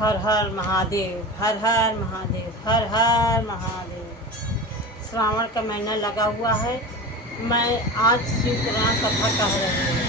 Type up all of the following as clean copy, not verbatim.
हर हर महादेव, हर हर महादेव, हर हर महादेव। श्रावण का महीना लगा हुआ है। मैं आज शिव पुराण कथा कह रही हूँ।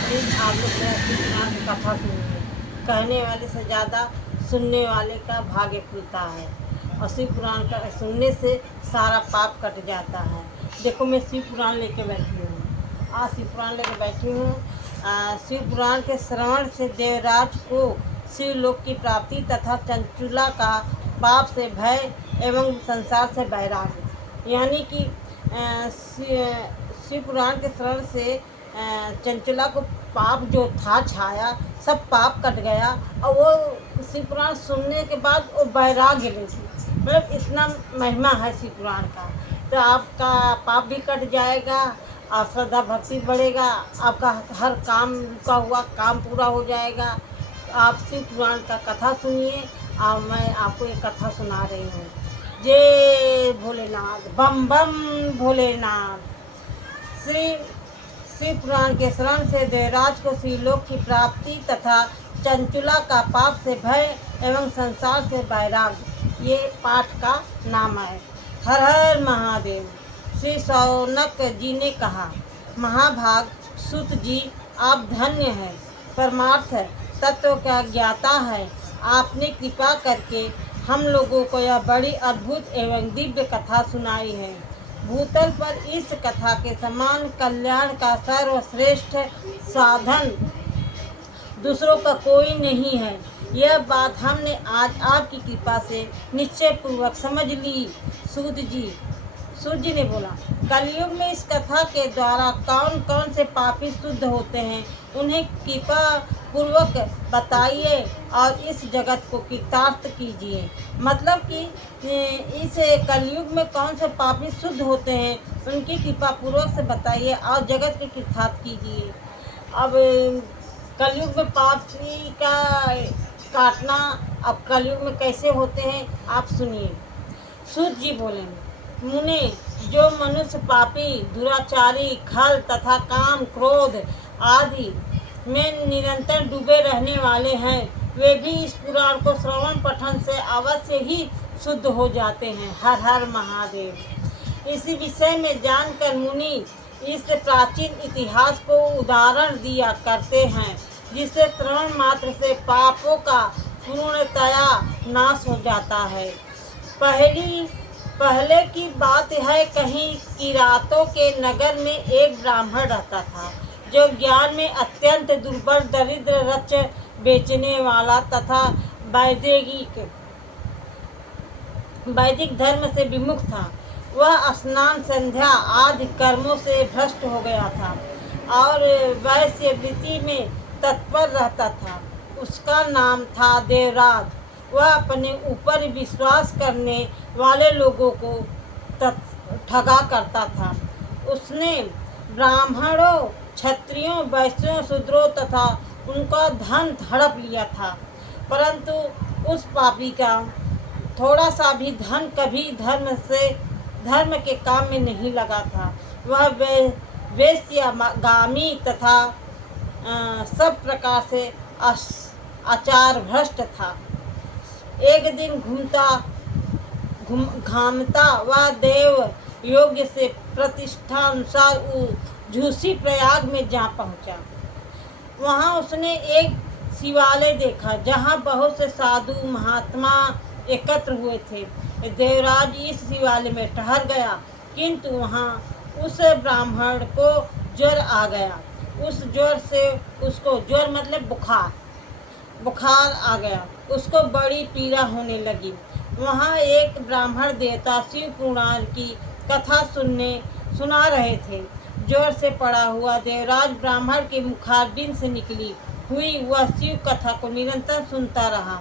प्लीज़ आप लोग मेरा शिव पुराण की कथा सुनिए। कहने वाले से ज़्यादा सुनने वाले का भाग्य खुलता है, और शिव पुराण का सुनने से सारा पाप कट जाता है। देखो, मैं शिव पुराण लेके बैठी हूँ। आज शिव पुराण लेके बैठी हूँ। शिव पुराण के श्रवण से देवराज को शिवलोक की प्राप्ति तथा चंचुला का पाप से भय एवं संसार से वैराग्य। यानी कि शिव पुराण के श्रवण से चंचुला को पाप जो था छाया, सब पाप कट गया, और वो शिव पुराण सुनने के बाद वो वैराग्य लेती। मतलब इतना महिमा है शिव पुराण का। तो आपका पाप भी कट जाएगा और श्रद्धा भक्ति बढ़ेगा, आपका हर काम रुका हुआ काम पूरा हो जाएगा। आप शिव पुराण का कथा सुनिए, और मैं आपको एक कथा सुना रही हूँ। जय भोलेनाथ, बम बम भोलेनाथ। श्री शिव पुराण के श्रवण से देवराज को शिवलोक की प्राप्ति तथा चंचुला का पाप से भय एवं संसार से वैराग्य, ये पाठ का नाम है। हर हर महादेव। श्री शौनक जी ने कहा, महाभाग सुत जी, आप धन्य हैं, परमार्थ तत्व का ज्ञाता है। आपने कृपा करके हम लोगों को यह बड़ी अद्भुत एवं दिव्य कथा सुनाई है। भूतल पर इस कथा के समान कल्याण का सर्वश्रेष्ठ साधन दूसरों का कोई नहीं है। यह बात हमने आज आपकी कृपा से निश्चय पूर्वक समझ ली। सूत जी ने बोला, कलयुग में इस कथा के द्वारा कौन कौन से पापी शुद्ध होते हैं, उन्हें कृपा पूर्वक बताइए और इस जगत को कृतार्थ कीजिए। मतलब कि इस कलयुग में कौन से पापी शुद्ध होते हैं, उनकी कृपा पूर्वक से बताइए और जगत के कृतार्थ कीजिए। अब कलयुग में पापी का काटना, अब कलयुग में कैसे होते हैं आप सुनिए। सूत जी बोले, मुने, जो मनुष्य पापी, दुराचारी, खल तथा काम, क्रोध आदि में निरंतर डूबे रहने वाले हैं, वे भी इस पुराण को श्रवण पठन से अवश्य ही शुद्ध हो जाते हैं। हर हर महादेव। इसी विषय में जानकर मुनि इस प्राचीन इतिहास को उदाहरण दिया करते हैं, जिससे श्रवण मात्र से पापों का पूर्णतया नाश हो जाता है। पहले की बात है, कहीं किरातों के नगर में एक ब्राह्मण रहता था, जो ज्ञान में अत्यंत दुर्बल, दरिद्र, रच बेचने वाला तथा वैदिक धर्म से विमुख था। वह स्नान, संध्या आदि कर्मों से भ्रष्ट हो गया था और वैश्य वृत्ति में तत्पर रहता था। उसका नाम था देवराज। वह अपने ऊपर विश्वास करने वाले लोगों को ठगा करता था। उसने ब्राह्मणों, क्षत्रियों, वैश्यों, शूद्रों तथा उनका धन हड़प लिया था, परंतु उस पापी का थोड़ा सा भी धन कभी धर्म के काम में नहीं लगा था। वह वेश्यागामी तथा सब प्रकार से आचार भ्रष्ट था। एक दिन घामता वह देव योग्य से प्रतिष्ठानुसार झूसी प्रयाग में जा पहुंचा। वहां उसने एक शिवालय देखा, जहां बहुत से साधु महात्मा एकत्र हुए थे। देवराज इस शिवालय में ठहर गया, किंतु वहां उस ब्राह्मण को ज्वर आ गया। उस ज्वर से उसको, ज्वर मतलब बुखार आ गया। उसको बड़ी पीड़ा होने लगी। वहाँ एक ब्राह्मण देवता शिव पुराण की कथा सुना रहे थे। जोर से पड़ा हुआ देवराज ब्राह्मण के मुखारबिंद से निकली हुई वह शिव कथा को निरंतर सुनता रहा।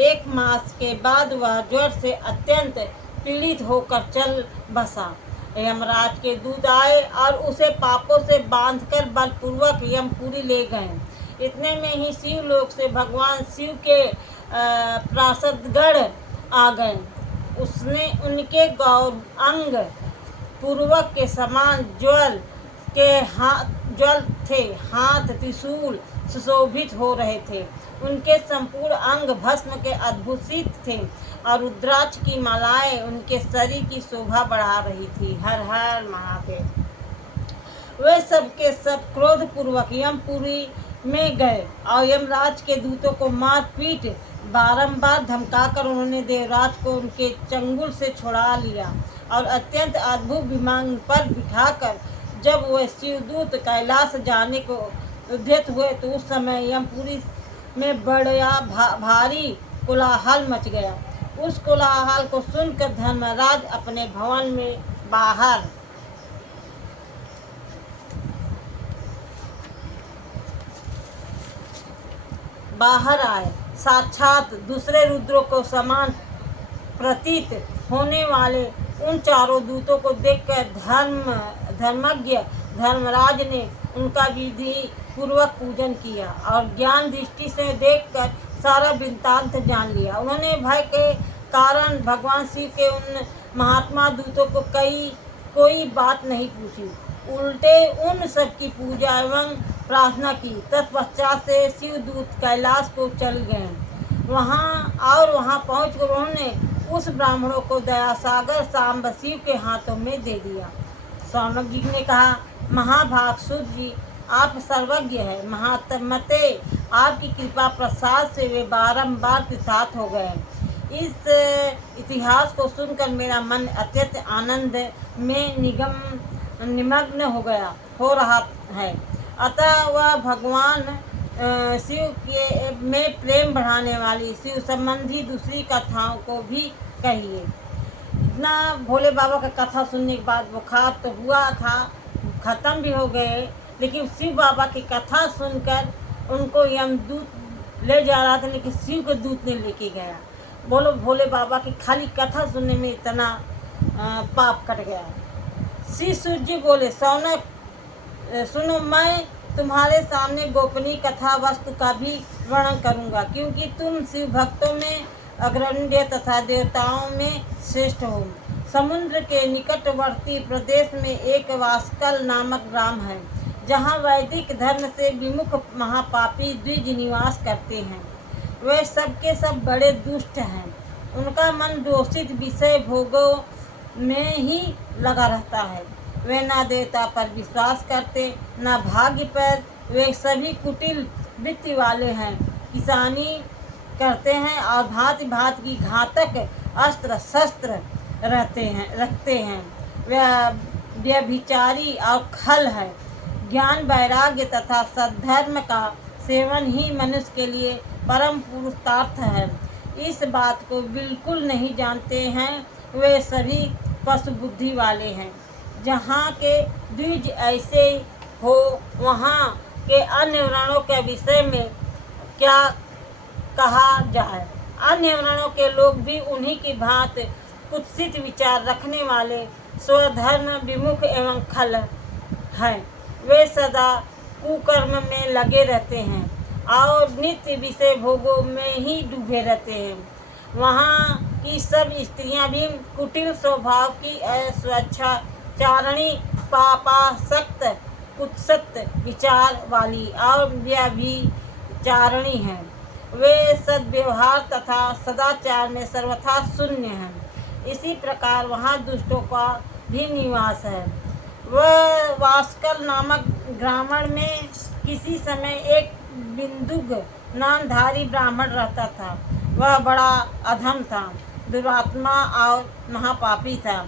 एक मास के बाद वह ज्वर से अत्यंत पीड़ित होकर चल बसा। यमराज के दूत आए और उसे पापों से बांधकर बलपूर्वक यमपुरी ले गए। इतने में ही शिवलोक से भगवान शिव के पार्षदगण आ गए। उसने उनके गौरांग के समान ज्वल थे, हाथ त्रिशूल सुशोभित हो रहे थे। उनके संपूर्ण अंग भस्म के आभूषित थे और रुद्राक्ष की मालाएं उनके शरीर की शोभा बढ़ा रही थी। हर हर महादेव। वे सब के सब क्रोध पूर्वक यमपुरी में गए और यमराज के दूतों को मार पीट बारंबार धमकाकर उन्होंने देवराज को उनके चंगुल से छुड़ा लिया और अत्यंत अद्भुत विमान पर बिठाकर जब वह शिवदूत कैलाश जाने को उद्यत हुए तो उस समय यमपुरी में बड़ा भारी कोलाहल मच गया। उस कोलाहल को सुनकर धर्मराज अपने भवन में बाहर आए। साक्षात दूसरे रुद्रों को समान प्रतीत होने वाले उन चारों दूतों को देखकर धर्मज्ञ धर्मराज ने उनका विधि पूर्वक पूजन किया और ज्ञान दृष्टि से देखकर सारा वृत्तांत जान लिया। उन्होंने भय के कारण भगवान शिव के उन महात्मा दूतों को कोई बात नहीं पूछी, उल्टे उन सब की पूजा एवं प्रार्थना की। तत्पश्चात से शिवदूत कैलाश को चल गए। वहाँ पहुँच कर उन्होंने उस ब्राह्मणों को दयासागर सांब शिव के हाथों में दे दिया। सौनक जी ने कहा, महाभाग सूत जी, आप सर्वज्ञ है। महात्मते आपकी कृपा प्रसाद से वे बारंबार कृतार्थ हो गए। इस इतिहास को सुनकर मेरा मन अत्यंत आनंद में निमग्न हो रहा है। अतः वह भगवान शिव के में प्रेम बढ़ाने वाली शिव संबंधी दूसरी कथाओं को भी कहिए। इतना भोले बाबा का कथा सुनने के बाद बुखार तो हुआ था, ख़त्म भी हो गए, लेकिन शिव बाबा की कथा सुनकर उनको यमदूत ले जा रहा था, लेकिन शिव के दूत ने लेके गया। बोलो, भोले बाबा की खाली कथा सुनने में इतना पाप कट गया। श्री सूत जी बोले, सौनक सुनो, मैं तुम्हारे सामने गोपनीय कथा वस्तु का भी वर्णन करूंगा, क्योंकि तुम शिव भक्तों में अग्रण्य तथा देवताओं में श्रेष्ठ हो। समुद्र के निकटवर्ती प्रदेश में एक वास्कल नामक ग्राम है, जहाँ वैदिक धर्म से विमुख महापापी द्विज निवास करते हैं। वे सबके सब बड़े दुष्ट हैं। उनका मन दूषित विषय भोगों में ही लगा रहता है। वे न देवता पर विश्वास करते, न भाग्य पर। वे सभी कुटिल वृत्ति वाले हैं, किसानी करते हैं और भांति भांति की घातक अस्त्र शस्त्र रखते हैं। वे व्यभिचारी और खल है। ज्ञान वैराग्य तथा सद्धर्म का सेवन ही मनुष्य के लिए परम पुरुषार्थ है। इस बात को बिल्कुल नहीं जानते हैं। वे सभी पशु बुद्धि वाले हैं। जहाँ के द्विज ऐसे हो, वहाँ के अन्य वर्णों के विषय में क्या कहा जाए। अन्य वर्णों के लोग भी उन्हीं की भांति कुत्सित विचार रखने वाले स्वधर्म विमुख एवं खल हैं। वे सदा कुकर्म में लगे रहते हैं और नित्य विषय भोगों में ही डूबे रहते हैं। वहाँ की सब स्त्रियां भी कुटिल स्वभाव की अस्वेच्छाचारिणी, पापासक्त, कुत्सित विचार वाली और व्यभिचारिणी हैं। वे सद्व्यवहार तथा सदाचार में सर्वथा शून्य हैं। इसी प्रकार वहाँ दुष्टों का भी निवास है। वह वास्कल नामक ग्रामण में किसी समय एक बिंदुग नामधारी ब्राह्मण रहता था। वह बड़ा अधम था, दुरात्मा और महापापी था।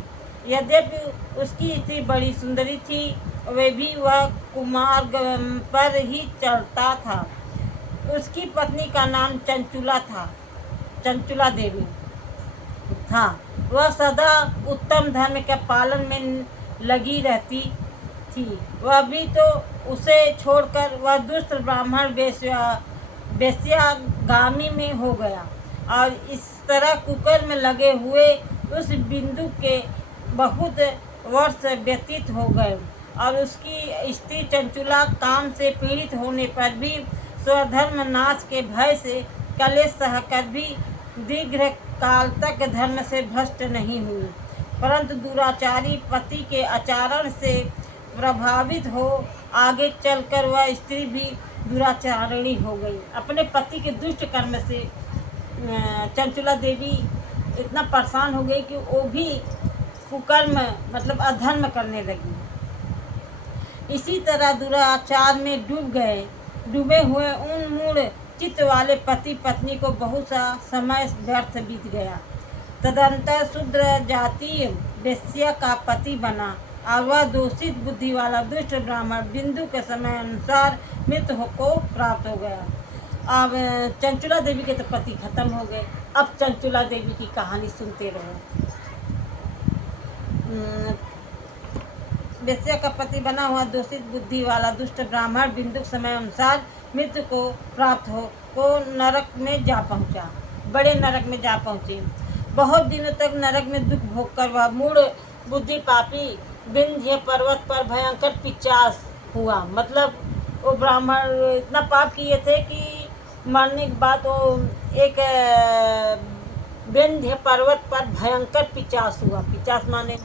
यद्यपि उसकी स्त्री बड़ी सुंदरी थी, वे भी वह कुमार्ग पर ही चलता था। उसकी पत्नी का नाम चंचुला देवी था। वह सदा उत्तम धर्म के पालन में लगी रहती थी। वह भी तो उसे छोड़कर वह दुष्ट ब्राह्मण वेश्यागामी में हो गया और इस तरह कुकर्म में लगे हुए उस बिंदु के बहुत वर्ष व्यतीत हो गए और उसकी स्त्री चंचुला काम से पीड़ित होने पर भी स्वधर्म नाश के भय से कलेश सहकर भी दीर्घ काल तक धर्म से भ्रष्ट नहीं हुई, परंतु दुराचारी पति के आचरण से प्रभावित हो आगे चलकर वह स्त्री भी दुराचारिणी हो गई। अपने पति के दुष्ट कर्म से चंचला देवी इतना परेशान हो गई कि वो भी कुकर्म मतलब अधर्म करने लगी। इसी तरह दुराचार में डूबे हुए उन मूढ़ चित्त वाले पति पत्नी को बहुत सा समय व्यर्थ बीत गया। तदंतर शूद्र जाति वेश्या का पति बना और वह दूषित बुद्धि वाला दुष्ट ब्राह्मण बिंदु के समय अनुसार मृत्यु को प्राप्त हो गया। अब चंचला देवी के तो पति खत्म हो गए। अब चंचला देवी की कहानी सुनते रहो। वेश्या का पति बना हुआ दूषित बुद्धि वाला दुष्ट ब्राह्मण बिंदु समय अनुसार मृत्यु को प्राप्त को नरक में जा पहुंचा। बड़े नरक में जा पहुंचे। बहुत दिनों तक नरक में दुख भोग कर वह मूढ़ बुद्धि पापी विंध्य पर्वत पर भयंकर पिचास हुआ। मतलब वो ब्राह्मण इतना पाप किए थे कि मरने के बाद वो एक विंध्य पर्वत पर भयंकर पिचास हुआ। पिचास माने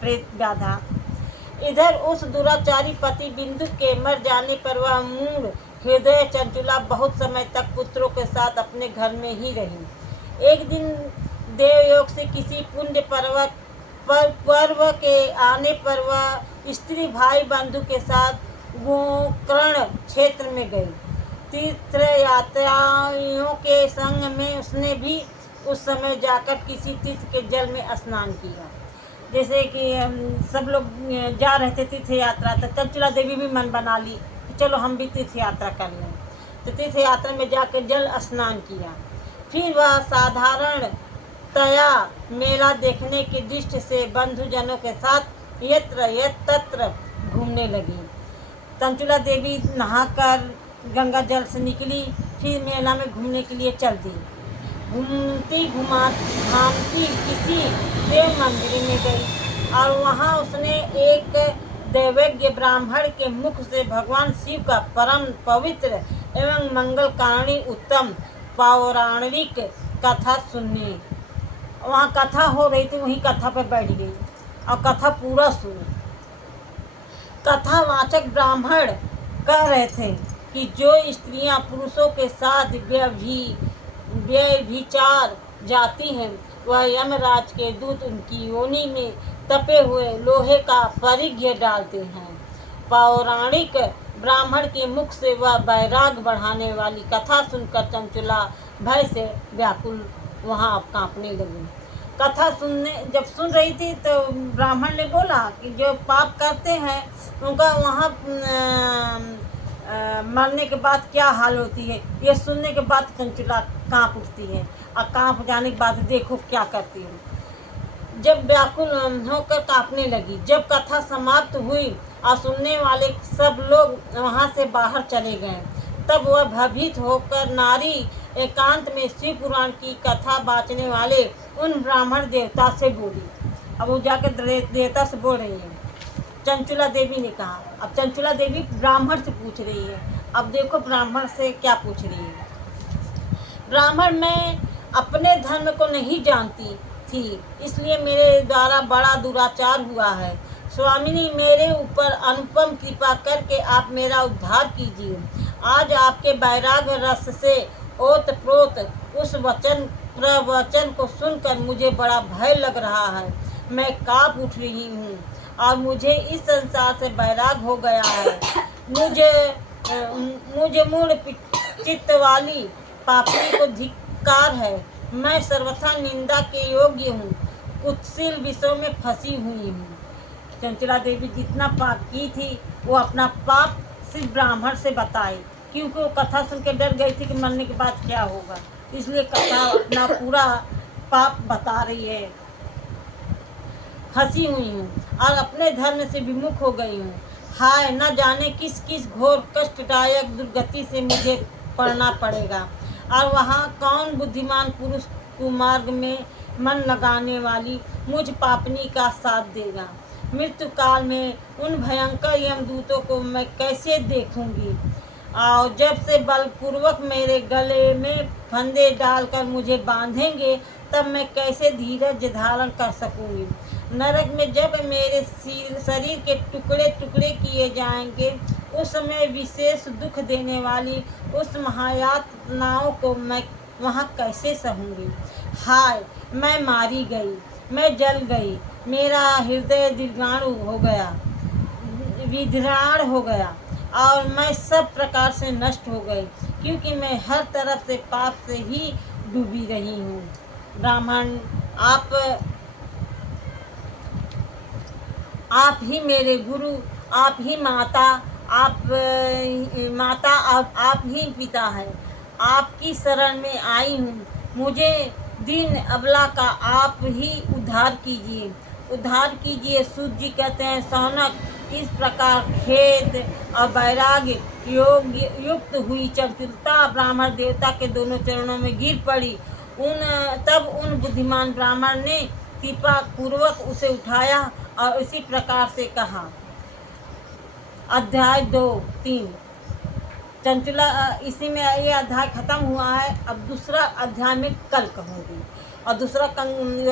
प्रेत व्याधा। इधर उस दुराचारी पति बिंदु के मर जाने पर वह मूढ़ हृदय चंचला बहुत समय तक पुत्रों के साथ अपने घर में ही रही। एक दिन देवयोग से किसी पुण्य पर्व के आने पर वह स्त्री भाई बंधु के साथ गोकर्ण क्षेत्र में गई। तीर्थ यात्रियों के संग में उसने भी उस समय जाकर किसी तीर्थ के जल में स्नान किया। जैसे कि सब लोग जा रहे थे तीर्थ यात्रा, तो चंचला देवी भी मन बना ली कि चलो हम भी तीर्थ यात्रा कर लें। तो तीर्थ यात्रा में जाकर जल स्नान किया। फिर वह साधारणतया मेला देखने की दृष्टि से बंधुजनों के साथ यत्र तत्र घूमने लगी। चंचला देवी नहाकर गंगा जल से निकली, फिर मेला में घूमने के लिए चल दी। घूमती घामती किसी देव मंदिर में गई और वहाँ उसने एक दैवज्ञ ब्राह्मण के मुख से भगवान शिव का परम पवित्र एवं मंगलकारिणी उत्तम पौराणिक कथा सुनी। वहाँ कथा हो रही थी, वहीं कथा पर बैठ गई और कथा पूरा सुनी। कथावाचक ब्राह्मण कह रहे थे कि जो स्त्रियां पुरुषों के साथ व्यभिचार जाती हैं, वह यमराज के दूत उनकी योनि में तपे हुए लोहे का परिघ डालते हैं। पौराणिक ब्राह्मण के मुख से वह वैराग बढ़ाने वाली कथा सुनकर चंचला भय से व्याकुल वहाँ कांपने लगी। कथा जब सुन रही थी तो ब्राह्मण ने बोला कि जो पाप करते हैं उनका वहाँ मरने के बाद क्या हाल होती है। ये सुनने के बाद चंचला कांप उठती है और कांप जाने के बाद देखो क्या करती है। जब व्याकुल होकर कांपने लगी, जब कथा समाप्त हुई और सुनने वाले सब लोग वहाँ से बाहर चले गए, तब वह भयभीत होकर नारी एकांत में शिव पुराण की कथा बाँचने वाले उन ब्राह्मण देवता से बोली। अब वो जाकर देवता से बोल रही है। चंचला देवी ने कहा। अब चंचला देवी ब्राह्मण से पूछ रही है। अब देखो ब्राह्मण से क्या पूछ रही है। ब्राह्मण, मैं अपने धर्म को नहीं जानती थी, इसलिए मेरे द्वारा बड़ा दुराचार हुआ है। स्वामिनी, मेरे ऊपर अनुपम कृपा करके आप मेरा उद्धार कीजिए। आज आपके वैराग रस से ओतप्रोत उस प्रवचन को सुनकर मुझे बड़ा भय लग रहा है। मैं कांप उठ रही हूँ और मुझे इस संसार से वैराग हो गया है। मुझे मूढ़ चित्त वाली पापी को धिक्कार है। मैं सर्वथा निंदा के योग्य हूँ, कुत्सिल विषयों में फंसी हुई हूँ। चंचला देवी जितना पाप की थी वो अपना पाप सिर्फ ब्राह्मण से बताए, क्योंकि वो कथा सुन के डर गई थी कि मरने के बाद क्या होगा। इसलिए कथा अपना पूरा पाप बता रही है। फंसी हुई हूँ और अपने धर्म से विमुख हो गई हूँ। हाय, न जाने किस किस घोर कष्टदायक दुर्गति से मुझे पड़ना पड़ेगा और वहाँ कौन बुद्धिमान पुरुष कुमार्ग में मन लगाने वाली मुझ पापनी का साथ देगा। मृत्यु काल में उन भयंकर यमदूतों को मैं कैसे देखूंगी और जब से बलपूर्वक मेरे गले में फंदे डालकर मुझे बांधेंगे, तब मैं कैसे धीरज धारण कर सकूंगी। नरक में जब मेरे शरीर के टुकड़े टुकड़े किए जाएंगे, उस समय विशेष दुख देने वाली उस महायातनाओं को मैं वहाँ कैसे सहूँगी। हाय, मैं मारी गई, मैं जल गई, मेरा हृदय दीर्घाणु हो गया, विधराण हो गया, और मैं सब प्रकार से नष्ट हो गई, क्योंकि मैं हर तरफ से पाप से ही डूबी रही हूँ। ब्राह्मण, आप ही मेरे गुरु, आप ही माता, आप ही पिता है। आपकी शरण में आई हूँ, मुझे दीन अबला का आप ही उद्धार कीजिए, उद्धार कीजिए। सूत जी कहते हैं, सौनक, इस प्रकार खेद और वैराग्य युक्त हुई चंचलता ब्राह्मण देवता के दोनों चरणों में गिर पड़ी। तब उन बुद्धिमान ब्राह्मण ने कृपा पूर्वक उसे उठाया और इसी प्रकार से कहा। अध्याय 2-3 चंचुला, इसी में ये अध्याय खत्म हुआ है। अब दूसरा अध्याय में कल कहूँगी। और दूसरा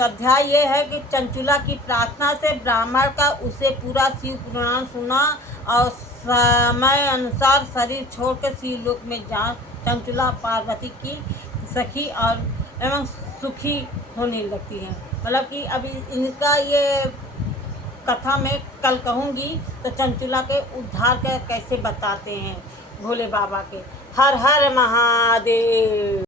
अध्याय ये है कि चंचुला की प्रार्थना से ब्राह्मण का उसे पूरा शिव पुराण सुना और समय अनुसार शरीर छोड़कर शिवलोक में जा चंचुला पार्वती की सखी और एवं सुखी होने लगती है। मतलब कि अभी इनका ये कथा में कल कहूँगी, तो चंचुला के उद्धार के कैसे बताते हैं भोले बाबा के। हर हर महादेव।